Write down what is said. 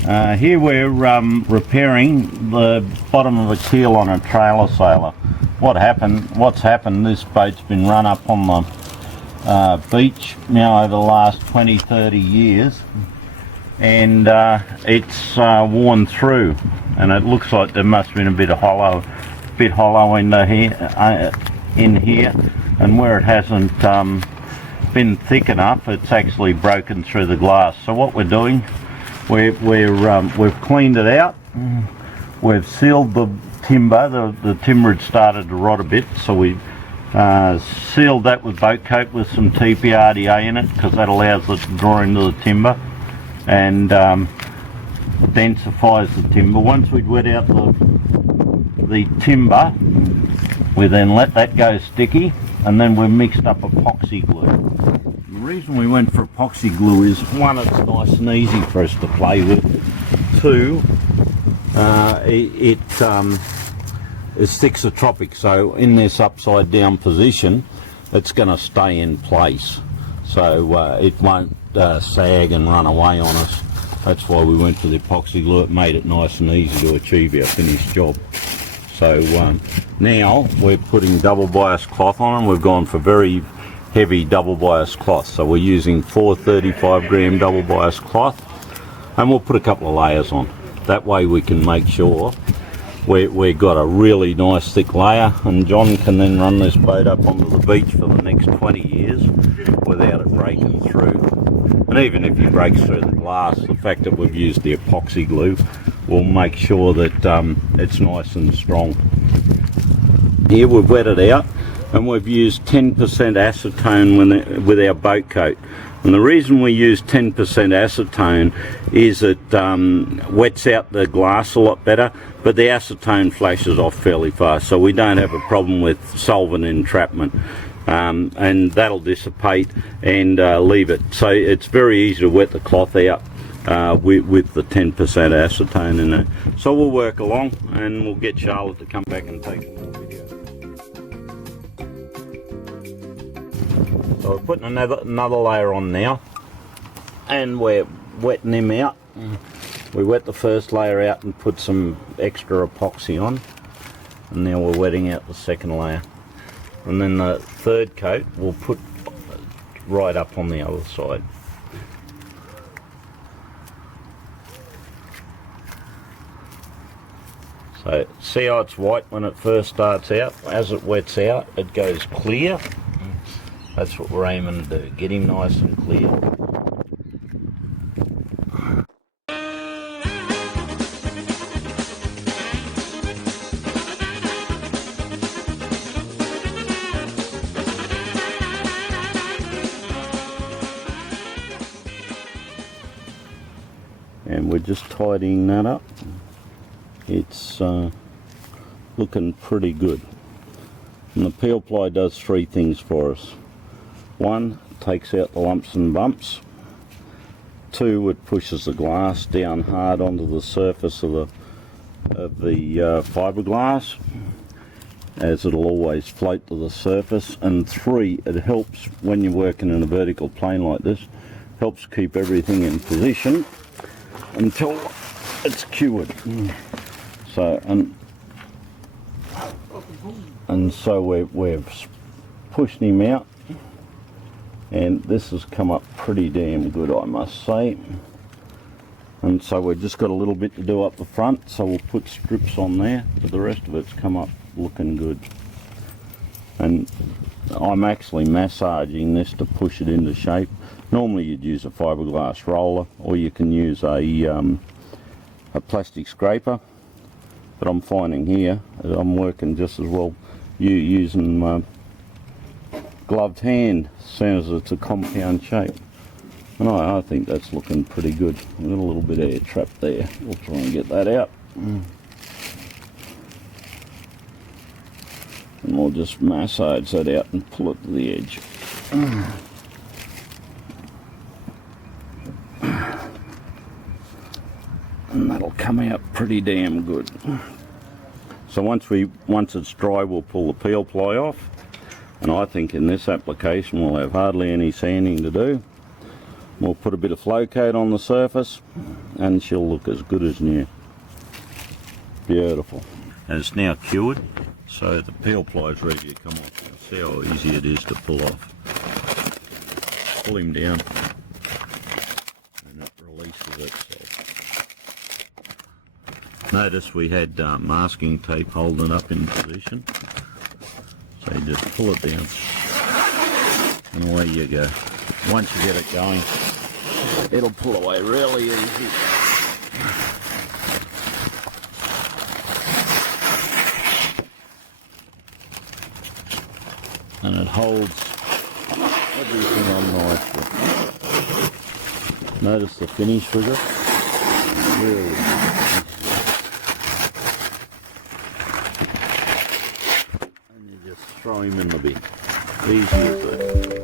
Here we're repairing the bottom of a keel on a trailer sailor. What's happened, this boat's been run up on the beach now over the last 20-30 years, and it's worn through, and it looks like there must have been a bit hollow in here, and where it hasn't been thick enough, it's actually broken through the glass. So what we're doing, we've cleaned it out, we've sealed the timber. The timber had started to rot a bit, so we sealed that with Bote Cote with some TPRDA in it, because that allows it to draw into the timber and densifies the timber. Once we'd wet out the timber, we then let that go sticky, and then we mixed up epoxy glue. The reason we went for epoxy glue is, one, it's nice and easy for us to play with. Two, it is thixotropic, so in this upside down position it's going to stay in place, so it won't sag and run away on us. That's why we went for the epoxy glue. It made it nice and easy to achieve our finished job. So now we're putting double bias cloth on, and we've gone for very heavy double bias cloth. So we're using 4 35 gram double bias cloth, and we'll put a couple of layers on. That way we can make sure we've got a really nice thick layer, and John can then run this boat up onto the beach for the next 20 years without it breaking through. And even if he breaks through the glass, the fact that we've used the epoxy glue will make sure that it's nice and strong. Here we've wet it out, and we've used 10% acetone with our Bote Cote. And the reason we use 10% acetone is it wets out the glass a lot better, but the acetone flashes off fairly fast, so we don't have a problem with solvent entrapment. And that'll dissipate and leave it. So it's very easy to wet the cloth out with the 10% acetone in it. So we'll work along, and we'll get Charlotte to come back and take some more video. So we're putting another layer on now, and we're wetting them out. We wet the first layer out and put some extra epoxy on, and now we're wetting out the second layer. And then the third coat we'll put right up on the other side. So see how it's white when it first starts out? As it wets out, it goes clear. That's what we're aiming to do, get him nice and clear. And we're just tidying that up. It's looking pretty good. And the peel ply does 3 things for us. 1, takes out the lumps and bumps. 2, it pushes the glass down hard onto the surface of the fiberglass, as it'll always float to the surface. And 3, it helps when you're working in a vertical plane like this, helps keep everything in position until it's cured. So and so we've pushed him out, and this has come up pretty damn good, I must say. And so we've just got a little bit to do up the front, so we'll put strips on there, but the rest of it's come up looking good. And I'm actually massaging this to push it into shape. Normally you'd use a fiberglass roller, or you can use a plastic scraper, but I'm finding here that I'm working just as well using my gloved hand, as soon as it's a compound shape. And I think that's looking pretty good. I've got a little bit of air trapped there. We'll try and get that out. And we'll just massage that out and pull it to the edge. And that'll come out pretty damn good. So once it's dry, we'll pull the peel ply off, and I think in this application we'll have hardly any sanding to do. We'll put a bit of flow coat on the surface and she'll look as good as new. Beautiful. And it's now cured, so the peel ply is ready to come off. See how easy it is to pull off. Pull him down and it releases itself. Notice we had masking tape holding up in position, so you just pull it down and away you go. Once you get it going, it'll pull away really easy. And it holds everything on nicely. Notice the finish with it. Really. And you just throw him in the bin. Easy as that.